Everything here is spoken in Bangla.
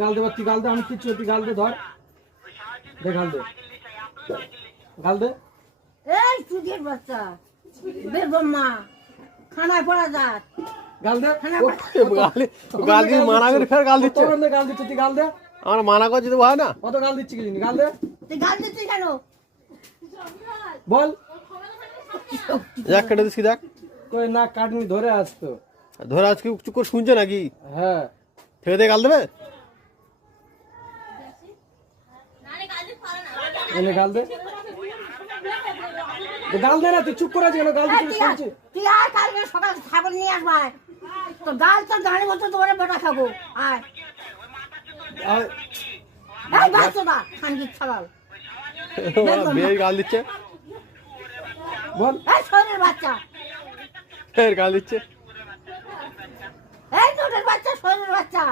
গাল দে, তুই গাল দে, আমি কিচ্ছু, তুই গাল দে, ধর দে, গাল দে, গাল দে। এই চুদির বাচ্চা বেগম্মা খানায় পড়া যাক গাল দে, গাল দিয়ে মানা করে ফের গাল দিচ্ছে। গাল দিচ্ছে, তুই গাল দে। আমার মানা করছি তো হয় না। কত গাল দিচ্ছি কি গাল দে, তুই গাল দিচ্ছিস কেন? বল। যাক কেটে দিচ্ছি দেখ। কই না কাটনি, ধরে আসতো। ধরে আজকে চুপ করে শুনছে নাকি? হ্যাঁ, থেকে দিয়ে গাল দেবে। এনে গাল দে, গাল দে না, তুই চুপ করে আছিস কেন? গাল দিচ্ছিস শুনছি। তুই আর কালকে সকাল ছাগল নিয়ে আসবাই তো গাল তো গাড়ির মতো তোমার বেটা খাবো। আয় এই বাচ্চাটা খানকির ছাগল বিয়ে গাল দিচ্ছে। বল। এই শরীরের বাচ্চা, ফের গাল দিচ্ছে। এই নোটের বাচ্চা, শরীরের বাচ্চা।